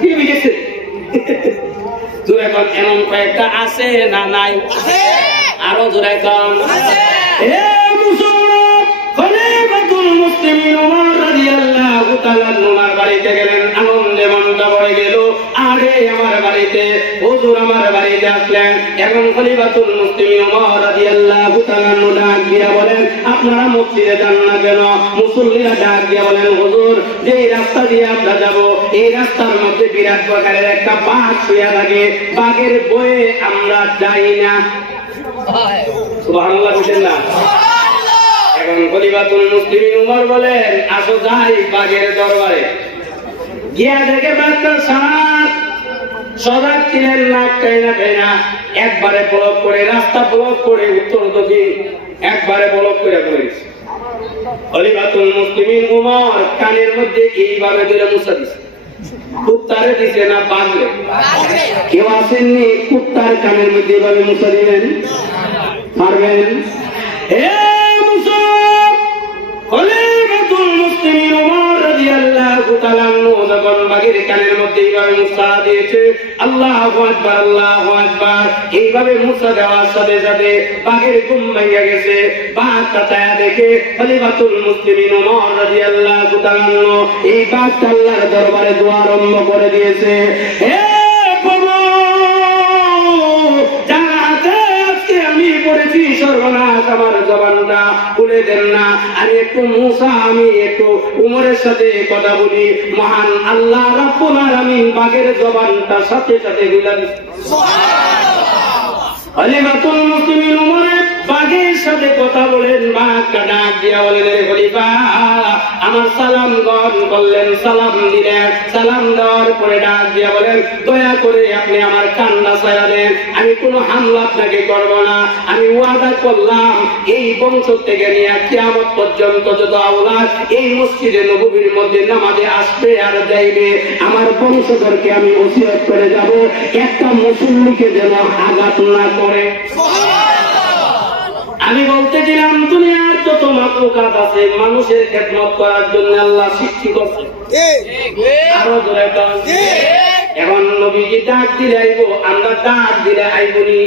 কি বিগেছে? এখন এমন কয়েকটা আছে না নাই? আরো জোরে কম। হে মুসলমান, খলিফাতুল মুসলিমিন ওমর রাদিয়াল্লাহু তাআলা ওনার বাড়িতে গেলেন, আনন্দে মনটা ভরে গেল। আরে আমার বাড়িতে হুজুর আমার বাড়িতে আসলেন। এখন খলিফাতুল মুসলিমিন ওমর রাদিয়াল্লাহু তাআলা ডাক দিয়া বলেন, আপনারা মসজিদে যান না কেন? মুসল্লিরা ডাক দিয়া বলেন, হুজুর যে রাস্তা দিয়ে আমরা যাব, এই রাস্তার মধ্যে বিরাট প্রকারের একটা বাঘ শুয়ে থাকে, বাঘের বয়ে আমরা যাই না। সুবহানাল্লাহ বলেন না? এখন খলিফাতুল মুসলিমিন ওমর বলেন, আসো যাই বাঘের দরবারে। গিয়া দেখে বাঘটা সাত সজাগ ছিলেন, নাক টাইনা একবারে ব্লক করে, রাস্তা ব্লক করে, উত্তর দক্ষিণ একবারে ব্লক করে পড়েছে। খলিফাতুল মুসলিমিন ওমর কানের মধ্যে এইভাবে ধরে মুছা দিছে। কুত্তারে দিছে না বাঘরে? কেউ আসেননি কুত্তার কানের মধ্যে এইভাবে মুছা দিবেন? পারবেন? হে মুসলমান, খলিফাতুল মুসলিমিন ওমর রাদিয়াল্লাহু তাআলা যখন বাঘের কানের মধ্যে এইভাবে মুছা দিয়েছে, আল্লাহু আকবার, আল্লাহু আকবার, এইভাবে মুছা দেওয়ার সাথে সাথে বাঘের ঘুম ভেঙে গেছে। বাঘ তাকায়া দেখে খলিফাতুল মুসলিমিন ওমর রাদিয়াল্লাহু তাআলা এই বাঘটা আল্লাহর দরবারে দোয়া আরম্ভ করে দিয়েছে। হে প্রভু, আমি পড়েছি সর্বনাশ, আমার জবানটা খুলে দেন না। আমি একটু মুসা, আমি একটু উমরের সাথে কথা বলি। মহান আল্লাহ রাব্বুল আলামিন বাঘের জবানটা সাথে সাথে খুলে দিয়েছে। খলিফাতুল মুসলিমিন ওমর বাঘের সাথে কথা বলেন। বাঘটা ডাক দিয়া বলেন, খলিফা আমার সালাম গ্রহণ করলেন, সালাম দিলেন। সালাম দেওয়ার পরে ডাক দিয়া বলেন, দয়া করে আপনি আমার কান্না ছায়া দেন, আমি কোনো হামলা আপনাকে করব না। আমি ওয়াদা করলাম এই বংশ থেকে নিয়ে কিয়ামত পর্যন্ত যত আওলাদ এই মসজিদে নববীর মধ্যে নামাজে আসবে আর যাইবে, আমার বংশধরকে আমি ওসিয়ত করে যাব একটা মুসল্লিকে যেন আঘাত না করে। আমি বলতেছিলাম দুনিয়ার যত মাখলুকাত আছে মানুষের খেদমত করার জন্য আল্লাহ সৃষ্টি করছে। আরো জোরে বল। এখন নবীজি ডাক দিলে আইব, আমরা ডাক দিলে আইবনি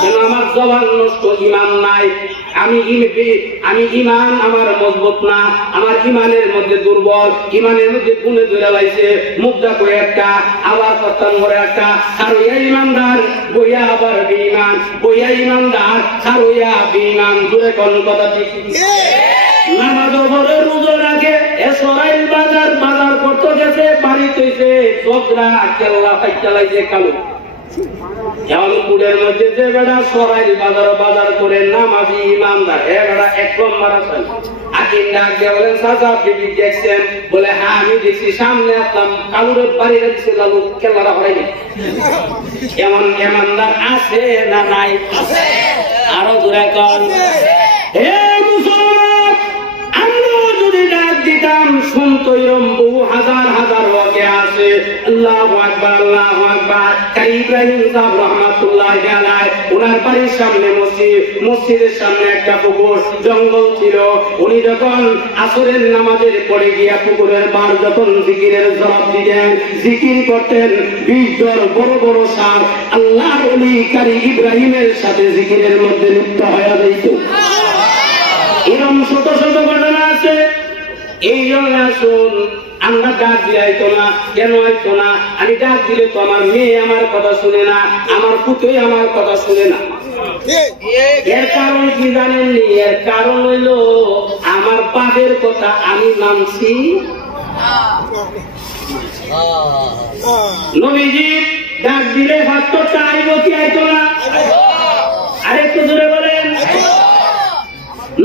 কেন? আমার জবান নষ্ট, ইমান নাই। আমি ইমান আমার মজবুত না, আমার ইমানের মধ্যে দুর্বল, ইমানের মধ্যে গুণে ধরে লাইছে। মুদ্রা করে একটা আবার করতাম করে একটা সারইয়া ইমানদার, বইয়া আবার বেঈমান, বইয়া ইমানদার, সারইয়া বেঈমান। দূরে কোন কথা ঠিক? নামাজ পড়ে রোজা রাখে, এসরাইল বাজার করতে গেছে, বাড়ি তৈছে ঝগড়া কেল্লা চালাইছে কালো। জামালপুরের মধ্যে যে বেড়া সরাইল বাজার করে নামাজি ইমানদার, এ বেড়া 1 নম্বর আছেন। আকিম ডাক দিয়ে বলেন, চাচা আপনি দেখছেন? বলে হ্যাঁ আমি দেখছি, সামনে আসলাম কালুরের বাড়ি রাখছে লালু কেল্লারা হরাইনি। এমন ইমানদার আছে না নাই? আরো জোরে কর। হে মুসলমান, আমরা যদি ডাক দিতাম শুনতো এরকম বহু হাজার হাজার ওয়াকে আছে। আল্লাহু আকবার, আল্লাহু আকবার। ইব্রাহিম সাহেব রহমাতুল্লাহি আলাইহি ওনার বাড়ির সামনে মসজিদ, মসজিদের সামনে একটা পুকুর, জঙ্গল ছিল। উনি যখন আসরের নামাজের পরে গিয়া পুকুরের পার যখন জিকিরের জবাব দিতেন, জিকির করতেন, 20 জন বড় বড় সাপ আল্লাহর ওলি কারি ইব্রাহিমের সাথে জিকিরের মধ্যে লিপ্ত হয়ে যাইত। এরকম শত শত ঘটনা আছে। এই জন্য আসুন আমরা ডাক দিয়ে আইতো না, কেন আইতো না? আমি ডাক দিলে তো আমার মেয়ে আমার কথা শুনে না, আমার পুত্রই আমার কথা শুনে না। এর কারণ কি জানেননি? এর কারণ হইল আমার বাপের কথা আমি মানছি। নবীজি ডাক দিলে ভাতটা আইব কি আইতো না? আরেকটু জোরে বলেন।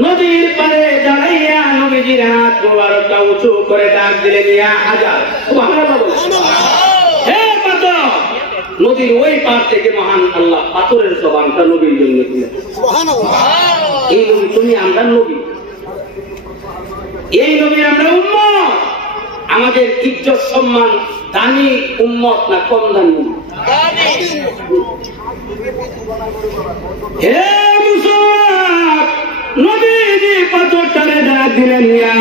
নদীর পারে দাঁড়াইয়া নবীজির হাত মোবারকটা উঁচু করে ডাক দিলেন, ইয়া হাজার। হে পাথর! নদীর ওই পার থেকে মহান আল্লাহ পাথরের জবানটা নবীর জন্য দিলেন। এই নবী তুমি, আমরা নবী, এই নবী আমরা উম্মত। আমাদের ইজ্জত সম্মান দামি উম্মত না কম দামি? হে মুসলমান, নবীজি পাথরটারে ডাক দিলেন, ইয়া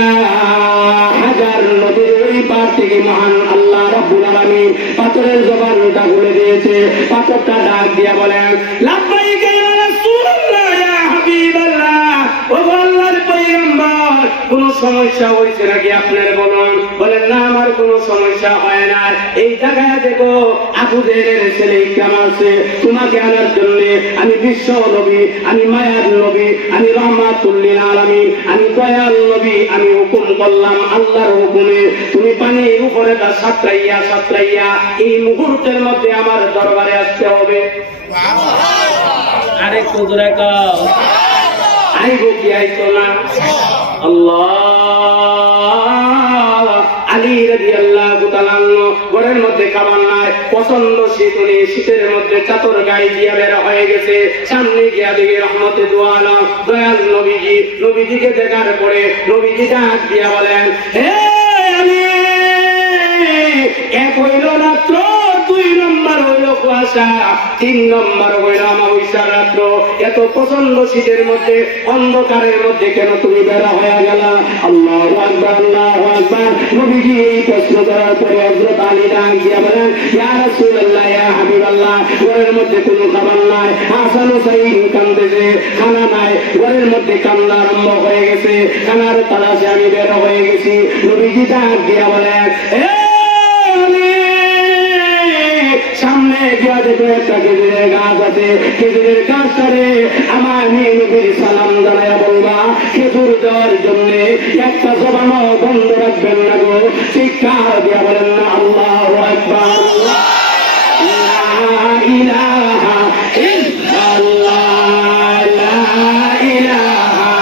হাজার। নদীর ওই পার থেকে মহান আল্লাহ রাব্বুল আলামিন পাথরের জবানটা খুলে দিয়েছে। পাথরটা ডাক দিয়া বলেন, লাব্বাইক ইয়া রাসূলুল্লাহ, ইয়া হাবিবাল্লাহ, ও আল্লাহর পয়গম্বর, কোন সমস্যা হয়েছে নাকি আপনার বলুন? বলেন, না আমার কোন সমস্যা হয় না। এই জায়গায় দেখো আবু জেহেলের ছেলে ইকরাম আছে, তোমাকে আনার জন্য আমি বিশ্ব নবী, আমি মায়ার নবী, আমি রহমাতুল লিল আলামিন, আমি দয়াল নবী, আমি হুকুম করলাম আল্লাহর হুকুমে তুমি পানির উপরে তা সাঁতরাইয়া এই মুহূর্তের মধ্যে আমার দরবারে আসতে হবে। আরে কুদরে কাও আইব কি আইতো না? আল্লাহ। আলী রাদিয়াল্লাহু তাআলা ঘরের মধ্যে খাবার নাই, পছন্দ শীত, উনি শীতের মধ্যে চাদর গায়ে দিয়ে বের হয়ে গেছে। সামনে গিয়া দেখে রহমতে দু আলম দয়াল নবীজি, নবীজিকে দেখার পরে নবীজি ডাক দিয়া বলেন, হে আলী, এক হইল রাত্র, 2 নম্বর হইল কুয়াশা, 3 নম্বর হইল অমাবস্যার রাত্র। এত প্রচন্ড শীতের মধ্যে অন্ধকারের মধ্যে কেন তুমি বেড়া হয়ে গেল? আল্লাহু আকবার, আল্লাহু আকবার। নবীজি এই প্রশ্ন করার পরে হযরত আলী ডাক দিয়া বলেন, ইয়া রাসূলুল্লাহ, ইয়া হাবিবাল্লাহ, ঘরের মধ্যে কোনো খাবার নাই, হাসান হুসাইন কাঁদতেছে, খানা নাই, ঘরের মধ্যে কান্না আরম্ভ হয়ে গেছে, খানার তালাশে আমি বের হয়ে গেছি। নবীজি ডাক দিয়া বলেন, সামনে গিয়া দেখো একটা খেজুরের গাছ আছে, খেজুরের গাছটারে আমার মেয়ে নবীর সালাম জানাইয়া বলবা, খেজুর দেওয়ার জন্য একটা জবানও বন্ধ রাখবেন না গো। শিক্ষা দিয়া বলেন না আল্লাহু আকবার, লা ইলাহা ইল্লাল্লাহ, লা ইলাহা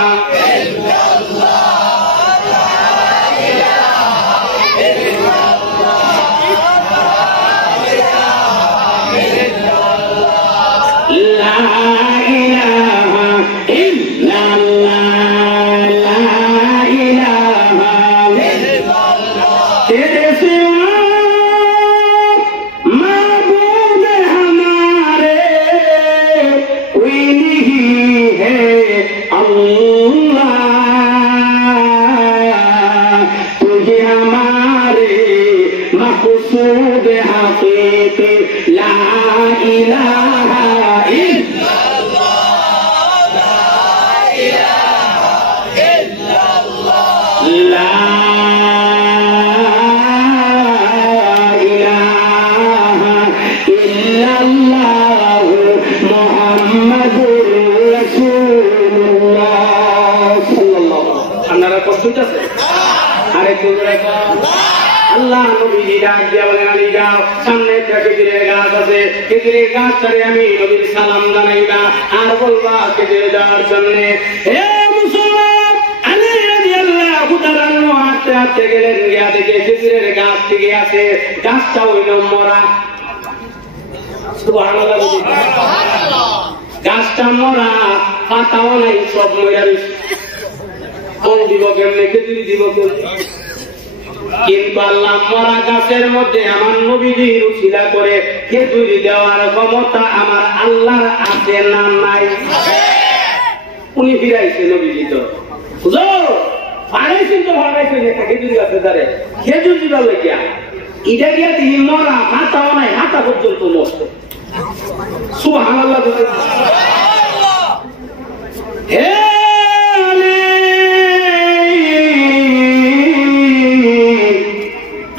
আল্লাহ নবীজি ডাক দিয়া বলেন, আলী যাও, সামনে একটা খেজুরের গাছ আছে, খেজুরের গাছটারে আমি নবীর সালাম জানাইবা আর বলবা খেজুরে দেওয়ার জন্য। হে মুসলমান, আলী রাদিয়াল্লাহু তাআলা হাঁটতে হাঁটতে গেলেন, গিয়া দেখে খেজুরের গাছ থেকে আছে, গাছটা হইল মরা। সুবহানাল্লাহ, গাছটা মরা, পাতাও নাই, সব মরা। ফল দিব কেমনে, খেজুরি দিব কেমনে? কিন্তু আল্লাহ মরা গাছের মধ্যে আমার নবীজির উসিলা করে খেজুর দেওয়ার ক্ষমতা আমার আল্লাহর আছে না নাই? উনি ফিরাইছে নবীজি তো হুজুর ফারাইছেন তো ফারাইছেন একটা খেজুর গাছের ধারে খেজুর দিবা লাগিয়া এটা গিয়া দিহি মরা হাতাও নাই হাতা পর্যন্ত নষ্ট। সুবহানাল্লাহ। হে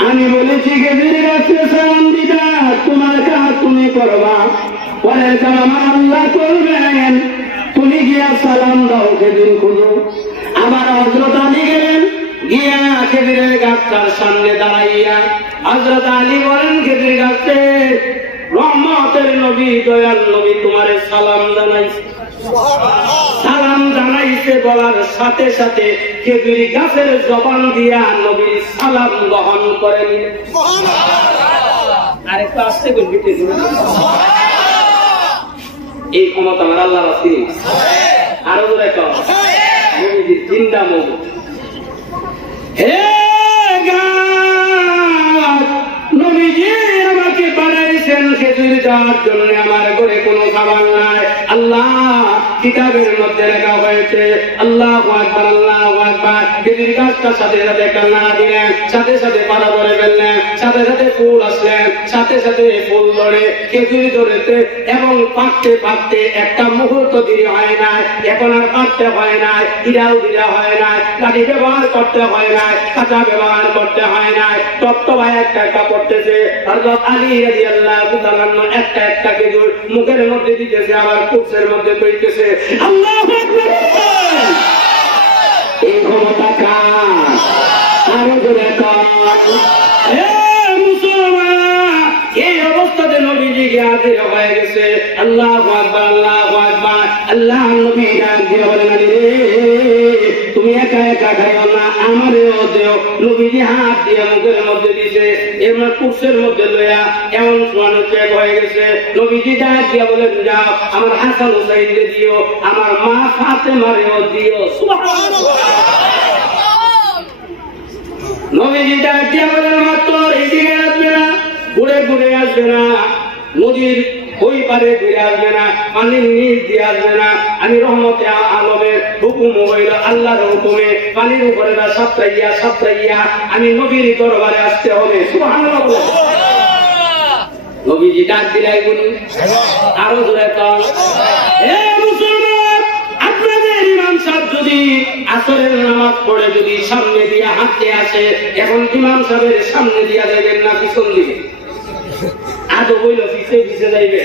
আমি বলেছি খেজুর গাছে সালাম দিবা তোমার কাজ তুমি করবা, পরের কাজ আমার আল্লাহ করবেন। তুমি গিয়া সালাম দাও খেজুর খুঁজো। আবার হযরত আলী গেলেন গিয়া খেজুরের গাছটার সামনে দাঁড়াইয়া হযরত আলী বলেন খেজুর গাছে রহমতের নবী দয়াল নবী তোমারে সালাম জানাইছে। সালাম জানাইছে বলার সাথে সাথে খেজুরি গাছের জবান দিয়া নবীর সালাম গ্রহণ করে নিলেন। আরেকটু আসতে বলবি এই ক্ষমতা আমার আল্লাহর আছে। আরো বলে কম নবীজির জিন্দা মৌজুদ। হে নবীজি আমাকে বানাইছেন খেজুর দেওয়ার জন্য, আমার ঘরে কোনো খাবার নাই। আল্লাহ কিতাবের মধ্যে লেখা হয়েছে আল্লাহু আকবার আল্লাহু আকবার। খেজুর গাছটার সাথে সাথে কান্না দিলেন, সাথে সাথে পাতা ধরে ফেললেন, সাথে সাথে ফুল আসলেন, সাথে সাথে ফুল ধরে খেজুর ধরেছে এবং পাকতে পাকতে একটা মুহূর্ত দেরি হয় নাই। এখন আর পাকতে হয় নাই, ইরাও দিরা হয় নাই, লাঠি ব্যবহার করতে হয় নাই, কাঁচা ব্যবহার করতে হয় নাই। টপটপায় একটা একটা পড়তেছে। হযরত আলী রাদিয়াল্লাহু তাআলা একটা একটা খেজুর মুখের মধ্যে দিতেছে, আবার কুপসের মধ্যে কইতেছে আল্লাহু আকবার। এই ক্ষমতা কার? আরো জোরে কর। হে মুসলমান, এই অবস্থাতে নবীজি হাজির হয়ে গেছে। আল্লাহু আকবার আল্লাহু আকবার। আল্লাহ নবী ডাক দিয়ে বলেন আলী রে তুমি একা একা খাইও না, আমারও দেও। নবীজি হাত দিয়ে মুখের মধ্যে দিছে, এবার কুপসের মধ্যে লইয়া এমন শোয়ানো চেক হয়ে গেছে। নবীজি ডাক দিয়ে বলেন যাও আমার হাসান হুসাইনকে দিও, আমার মা ফাতেমারেও দিও। সুবহানাল্লাহ। নবীজি ডাক দিয়ে বলেন আমার তো এদিকে আসবে না, ঘুরে ঘুরে আসবে না, নদীর ওই পারে ঘুরে আসবে না, পানির নিচ দিয়ে আসবে না। আমি রহমতে আলমের হুকুম হইল আল্লাহর হুকুমে পানির উপরে না সাপ্তাইয়া সাপ্তাইয়া আমি নবীর দরবারে আসতে হবে। সুবহানাল্লাহ। নবীজি ডাক দিলাই বলি আরো জোরে কর। হে মুসলমান, আপনাদের ইমাম সাহেব যদি আসরের নামাজ পড়ে যদি সামনে দিয়ে হাঁটতে আসে, এখন ইমাম সাহেবের সামনে দিয়া যাবেন না পিছন দিকে? আজও বইল পিছিয়ে পিছিয়ে যাইবে।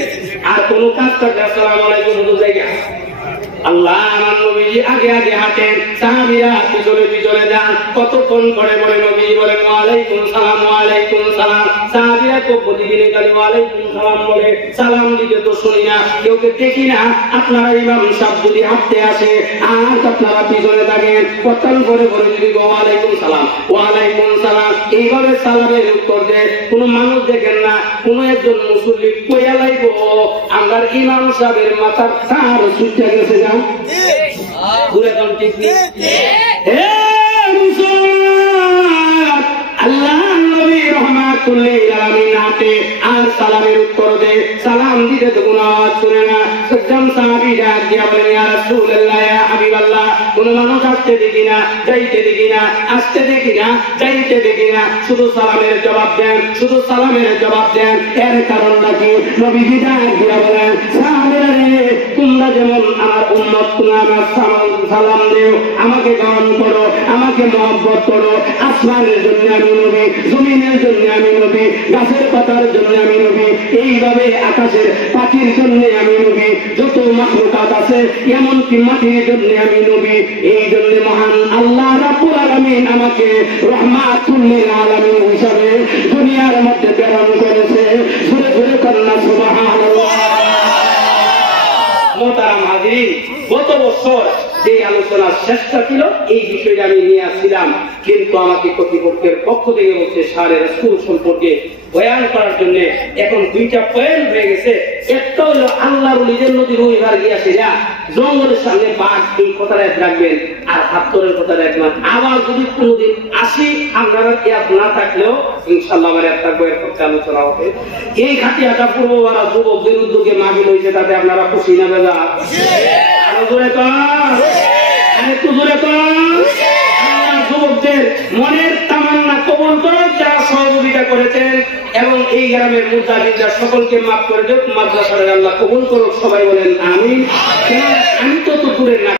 আর কোন কাজ থাকলে আসসালামু আলাইকুম জায়গা আল্লাহ আমার নবীজি আগে আগে হাঁটেন, সাহাবীরা পিছনে পিছনে যান। কতক্ষণ পরে পরে নবীজি বলেন ওয়ালাইকুম সালাম ওয়ালাইকুম সালাম। সাহাবীরা তো প্রতিদিনে খালি ওয়ালাইকুম সালাম বলে, সালাম দিতে তো শুনি না, কেউকে দেখি না। আপনারা ইমাম সাহেব যদি হাঁটতে আসে আর আপনারা পিছনে থাকেন, কতক্ষণ পরে পরে যদি ওয়ালাইকুম সালাম ওয়ালাইকুম সালাম এইভাবে সালামের উত্তর দেয়, কোন মানুষ দেখেন না, কোন একজন মুসল্লি কইয়া লাইব আমরা ইমাম সাহেবের মাথার তার সুইটা গেছে যা আল্লাহ নবী রহমাতুল্লিল আলামিন হাতে আর সালামের উত্তর দে। সালাম দিতে তো কোনো আওয়াজ শুনে না। একজন সাহাবী ডাক দিয়া বলেন ইয়া রাসূলুল্লাহ ইয়া হাবিবাল্লাহ, কোন মানুষ আসতে দেখি না, যাইতে দেখি না, আসতে দেখি না, যাইতে দেখি না, শুধু সালামের জবাব দেন, শুধু সালামের জবাব দেন। এর কারণটা কি? নবীজি ডাক দিয়া বলেন সাহাবীরা রে তোমরা যেমন আমার উম্মত, তোমরা আমার সালাম দেও, আমাকে গ্রহণ করো, আমাকে মহব্বত করো। আসমানের জন্য আমি নবী, জমিনের জন্য আমি নবী, গাছের পাতার জন্য আমি নবী, এইভাবে আকাশের পাখির জন্য আমি নবী, যত মাখলুকাত আছে এমনকি মাটির জন্য আমি নবী। এই জন্য মহান আল্লাহ রাব্বুল আলামিন আমাকে রাহমাতুল লিল আলামিন হিসাবে দুনিয়ার মধ্যে প্রেরণ করেছে। জোরে জোরে কন্যা সুবহানাল্লাহ। মোহতারাম হাজিরিন, গত বছর যে আলোচনার চেষ্টা ছিল এই বিষয়টা আমি নিয়ে আসছিলাম, কিন্তু আমাকে কর্তৃপক্ষের পক্ষ থেকে বলছে সারে রাসূল সম্পর্কে বয়ান করার জন্য এখন দুইটা পয়েন্ট হয়ে গেছে। একটা হলো আল্লাহর ওলিদের নদী রুইবার গিয়াছে যা জঙ্গলের সামনে বাঘ, এই কথাটা রাখবেন, আর হাত্তরের কথা রাখবেন। আবার যদি কোনোদিন আসি আপনারা ইয়াদ না থাকলেও ইনশাআল্লাহ আমার একটা বইয়ের পক্ষে আলোচনা হবে। এই খাটিয়াটা পূর্ববারা যুবকদের উদ্যোগে মাহফিল হয়েছে, তাতে আপনারা খুশি না বেজা? আরো জোরে কর, আরেকটু জোরে কর। যুবকদের মনের তামান্না কবুল করো, যারা সহযোগিতা করেছেন, এবং এই গ্রামের মুজাহিদরা সকলকে মাফ করে দেব। মাদ্রাসার আল্লাহ কবুল করুক, সবাই বলেন আমিন। আমি তো দূরের না।